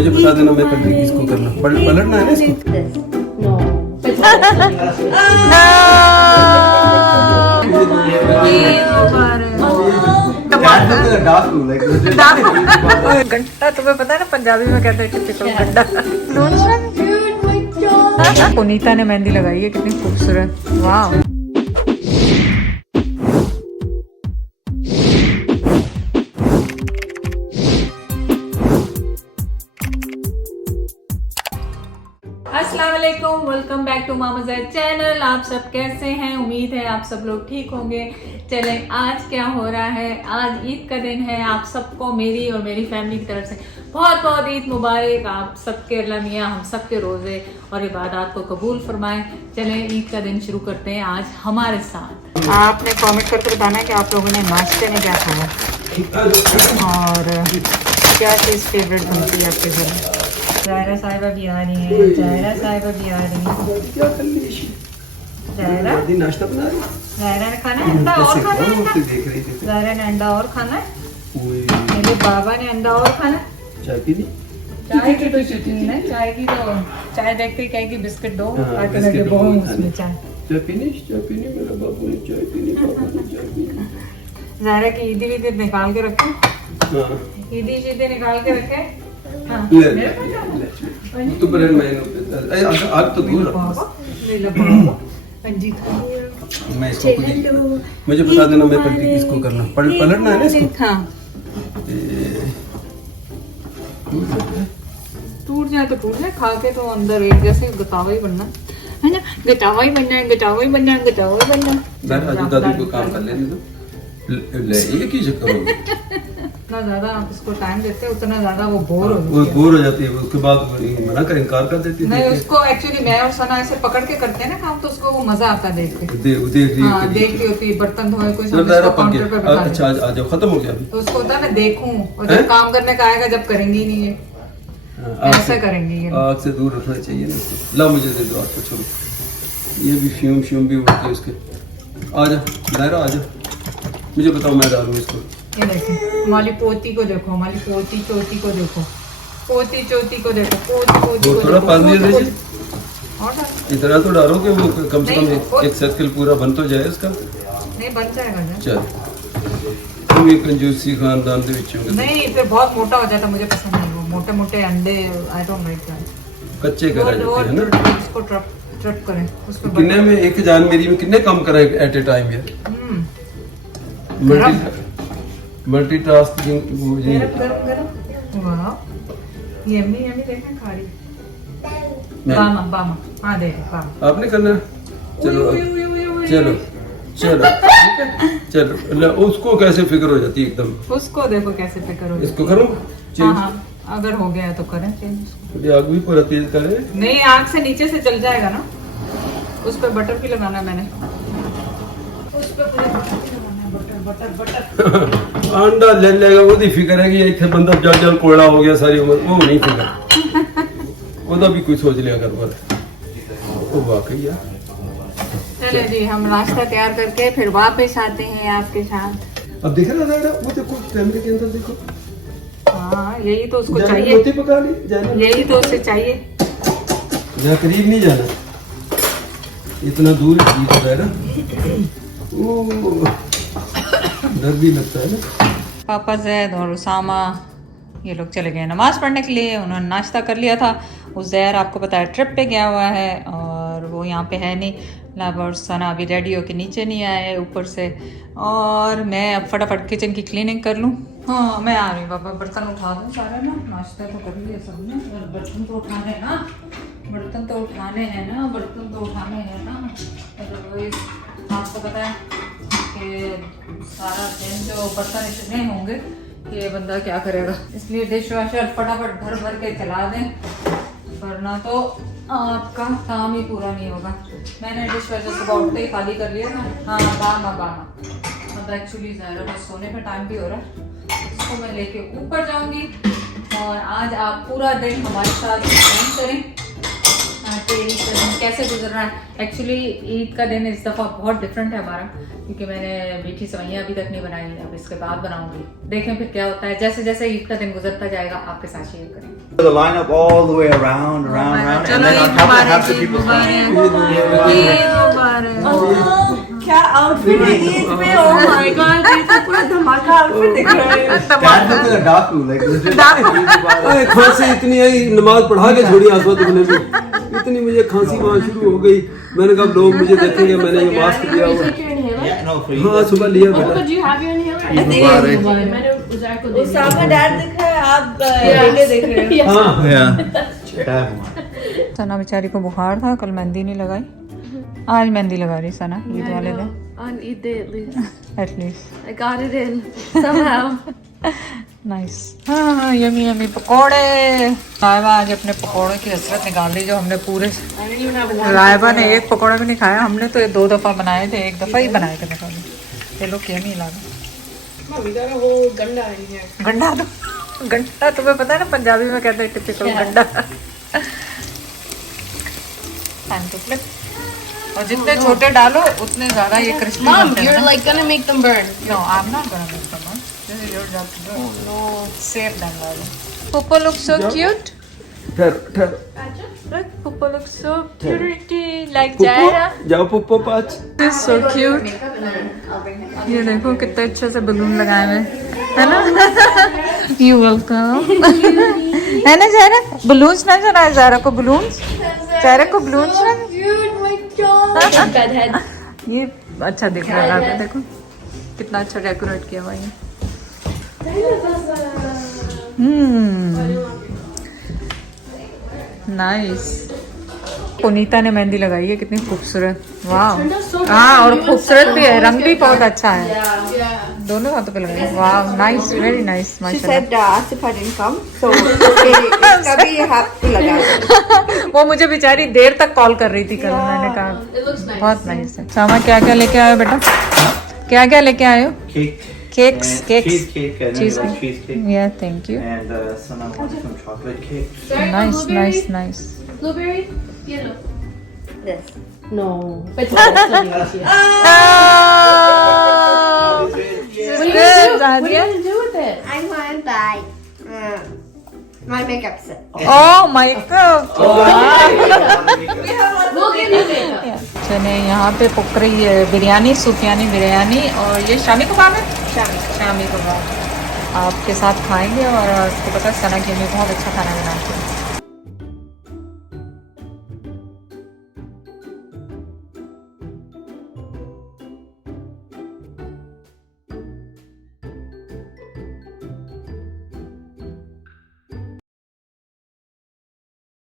मुझे बता देना, मैं कंट्री किसको करना, पलटना है ना इसको। घंटा तुम्हें पता है ना पंजाबी में कहते हैं टिपिकल घंटा। पुनीता ने मेहंदी लगाई है, कितनी खूबसूरत, वाह। अस्सलाम वालेकुम, welcome back to Mama Zaid channel. आप सब कैसे हैं? उम्मीद है आप सब लोग ठीक होंगे। चलें, आज क्या हो रहा है, आज ईद का दिन है। आप सबको मेरी और मेरी फैमिली की तरफ से बहुत बहुत ईद मुबारक। आप सबके अल्लाह मियाँ हम सबके रोज़े और इबादत को कबूल फरमाएं। चलें, ईद का दिन शुरू करते हैं आज हमारे साथ। आपने कमेंट करके बताना है कि आप लोगों ने नाश्ते में क्या खाया और क्या चीज़ फेवरेट बनती है आपके घर में। ज़ाहिरा साहिबा भी आ रही है, ज़ाहिरा साहिबा भी आ रही है। ज़ाहिरा नाश्ता बना रही, ज़ाहिरा ने खाना है, अंडा और खाना है। देख रही थी ज़ाहिरा ने अंडा और खाना है, मेरे बाबा ने अंडा और खाना है। चाय पी ली, चाय की तो शौकीन है, चाय की तो चाय देखते ही कहेगी बिस्किट दो, ताकि मैं बहुत उसमें चाय चाय पीनी मेरा बाबू ने चाय पीनी, बाबू ने चाय पीनी। ज़ाहिरा की ईदी वीदी निकाल के रखे, हाँ ईदी शीदी निकाल के रखे। हाँ, तो बड़े मैंने आग तो दूर मैं इसको खुद मुझे बता देना, मैं कंट्री किसको करना, पलटना है ना इसको। हाँ, टूट जाए तो टूट जाए, खा के तो अंदर एक जैसे गतावा ही बनना है ना, गतावा ही बनना है, गतावा ही बनना है, गतावा ही बनना है। दादी को काम कर लेने दो, ये की चक्कर होगा। जितना ज्यादा आप इसको टाइम देते हैं उतना ज्यादा वो बोर हो जाती है, उसके बाद मना कर इनकार कर देती है। नहीं, उसको एक्चुअली मैं और सना ऐसे पकड़ के करते हैं ना काम, तो उसको वो मजा आता है देख के। देखती होती बर्तन धोए कोई काउंटर पे बिठा। अच्छा आ जाओ, खत्म हो गया अभी। तो उसको होता है मैं देखूं, और जब काम करने का आएगा जब करेंगी नहीं है, ऐसा करेंगी। आग से दूर रखना चाहिए ना इसको। ला मुझे दे दो आग को, छोड़ो ये भी फ्यूम भी उड़ती है उसके। आ जा दायरा, आ जा, मुझे बताओ, मैं डालूं इसको। ये देखो हमारी पोती को देखो, हमारी पोती चोती को देखो, पोती चोती को देखो, पोती पोती को थोड़ा पानी दे दीजिए, और इतना तो डालो कि वो कम से कम एक सर्कल पूरा बन तो जाए इसका। नहीं बन जाएगा ना। चल तुम एक कंजूसी खानदान के विच होगे। नहीं, फिर बहुत मोटा हो जाता, मुझे पसंद नहीं वो मोटे मोटे अंडे, आई डोंट लाइक दैट। कच्चे करा जाते हैं ना, इसको ट्रप करें उसमें। कितने में एक जान मेरी में कितने काम करा एट ए टाइम यार। मल्टीटास्किंग गरम। वाह, यम्मी यम्मी, देखना खाड़ी। बामा हाँ देखो बामा आपने करना। चलो चलो चलो ठीक है, चलो। उसको कैसे फिक्र हो जाती है एकदम, उसको देखो कैसे फिक्र हो। इसको करूँ हाँ, अगर हो गया तो करें चेंज। आग भी पूरा तेज करे। नहीं, आग से नीचे से जल जाएगा ना। उस पर बटर भी लगाना है मैंने, उस पर पूरा बटर भी लगाना है, बटर अंडा ले लेगा, वो फिक्र है कि इतने बंदा जल कोयला हो गया सारी उम्र, वो नहीं फिक्र। वो भी कुछ सोच लिया कर वो वाकई यार। चले जी, हम नाश्ता तैयार करके फिर वापस आते हैं आपके साथ। अब देख रहा है वो देखो कैमरे के अंदर देखो। हाँ, यही तो उसको चाहिए, रोटी पका ली, यही तो उसे चाहिए। यहाँ करीब नहीं जाना, इतना दूर है ना, डर भी लगता है ना। पापा जैद और उसामा ये लोग चले गए नमाज पढ़ने के लिए। उन्होंने नाश्ता कर लिया था। उज़ैर आपको पता है ट्रिप पे गया हुआ है और वो यहाँ पे है नहीं। लाभ और सना अभी रेडी होके नीचे नहीं आए ऊपर से, और मैं अब फटाफट किचन की क्लीनिंग कर लूँ। हाँ, मैं आ रही हूँ पापा, बर्तन उठा दूँ सारे ना। नाश्ता तो कर लिया सबने, बर्तन तो उठाने हैं ना, बर्तन तो उठाने हैं ना, बर्तन तो उठाने हैं ना। आपको पता है कि सारा दिन जो बर्तन इतने होंगे कि बंदा क्या करेगा, इसलिए डिश वॉशर फटाफट भर भर के चला दें, वरना तो आपका काम ही पूरा नहीं होगा। मैंने डिश वॉशर सुबह उठते ही खाली कर लिया था। हाँ बामा अब एक्चुअली ज़ाहिरा बस सोने का टाइम भी हो रहा है, इसको मैं लेके ऊपर जाऊंगी। और आज आप पूरा दिन हमारे साथ स्पेंड करें, ईद का दिन कैसे गुजर रहा है। एक्चुअली ईद का दिन इस दफ़ा बहुत डिफरेंट है हमारा, क्योंकि मैंने मीठी सेवइयाँ अभी तक नहीं बनाई, अब इसके बाद बनाऊंगी। देखें फिर क्या होता है, जैसे जैसे ईद का दिन गुजरता जाएगा आपके साथ शेयर करेंगे। The line up all the way around, and then on top of half the people क्या आउटफिट है ईद पे, ओह माय गॉड, ये तो पूरा धमाका आउटफिट दिख रहा है। Dad looked like a Daku, like legit. अरे खांसी इतनी आई, नमाज पढ़ा के छोड़ी आसमा तुमने भी, इतनी मुझे खांसी वहाँ शुरू हो गई। मैंने कहा लोग मुझे देखेंगे, मैंने ये मास्क लिया हुआ। Yeah, no, for you. हाँ सुबह लिया बेटा। उसामा डैड दिख रहा है, आप बेटे दिख रहे हो। हाँ Yeah. Dad one. सना बेचारी को बुखार था, कल मेहंदी नहीं लगाई, आज मेहंदी लगा रही सना ईद वाले दिन। On Eid day at least. At least I got it in somehow. Nice. हाँ यमी यमी पकोड़े। रायबा आज अपने पकोड़े की हसरत निकाल दी, जो हमने पूरे, I didn't even have a Raiba ने एक पकोड़ा भी नहीं खाया, हमने तो ये 2 दफ़ा बनाए थे, एक दफ़ा ही बनाए थे पकोड़े। ये लोग यमी लगा। Mom, we got a whole ganda in here. गंडा तो, गंडा तुम्हें पता है ना पंजाबी में कहते हैं टिपिकल गंडा। Time to flip. और जितने छोटे डालो उतने ज्यादा ये क्रिस्पी Mom, बनते you're हैं। like gonna make them burn. No, I'm not gonna make them. This is your job to do. Oh no, save them, Lala. Puppa looks so cute. ठहर ठहर Look, Puppa looks so pretty, like पुप्पो Jaira. जाओ पुप्पो पाँच। This is so cute. ये देखो कितने अच्छे से balloon लगाए हुए हैं, है ना? You welcome. है ना जायरा? बलून्स नजर आए जायरा को, बलून्स? जायरा को बलून्स नजर? Dude, my God. Bedhead. ये अच्छा दिख रहा है, देखो कितना अच्छा डेकोरेट किया हुआ है। नाइस। पुनीता ने मेहंदी लगाई है, कितनी खूबसूरत। वाह। हाँ और खूबसूरत भी है, रंग भी बहुत अच्छा है। दोनों हाथों पे लगाई। वाह नाइस, वेरी नाइस She माशाल्लाह। said Asif didn't come, so कभी have to लगा। वो मुझे बेचारी देर तक कॉल कर रही थी कल, मैंने कहा It looks nice. बहुत नाइस है। सामा क्या क्या लेके आए हो बेटा? क्या क्या लेके आए हो? Cake. Cakes, And cakes. cheesecake, and then Cheesecake. cheesecake. Yeah, thank you. And Sana wants some chocolate cake. Nice, nice, nice. Blueberry? Yellow. This. No. But it's Oh, What are you good, gonna Zadia. do with it? I'm going to buy my makeup set. Oh my God. We'll give you makeup. चने यहाँ पे पक रही है बिरयानी, सूफियानी बिरयानी, और ये शामी कबाब है। शामी कबाब आपके साथ खाएंगे। और आपको पता है सना की अम्मी बहुत अच्छा खाना बनाती है।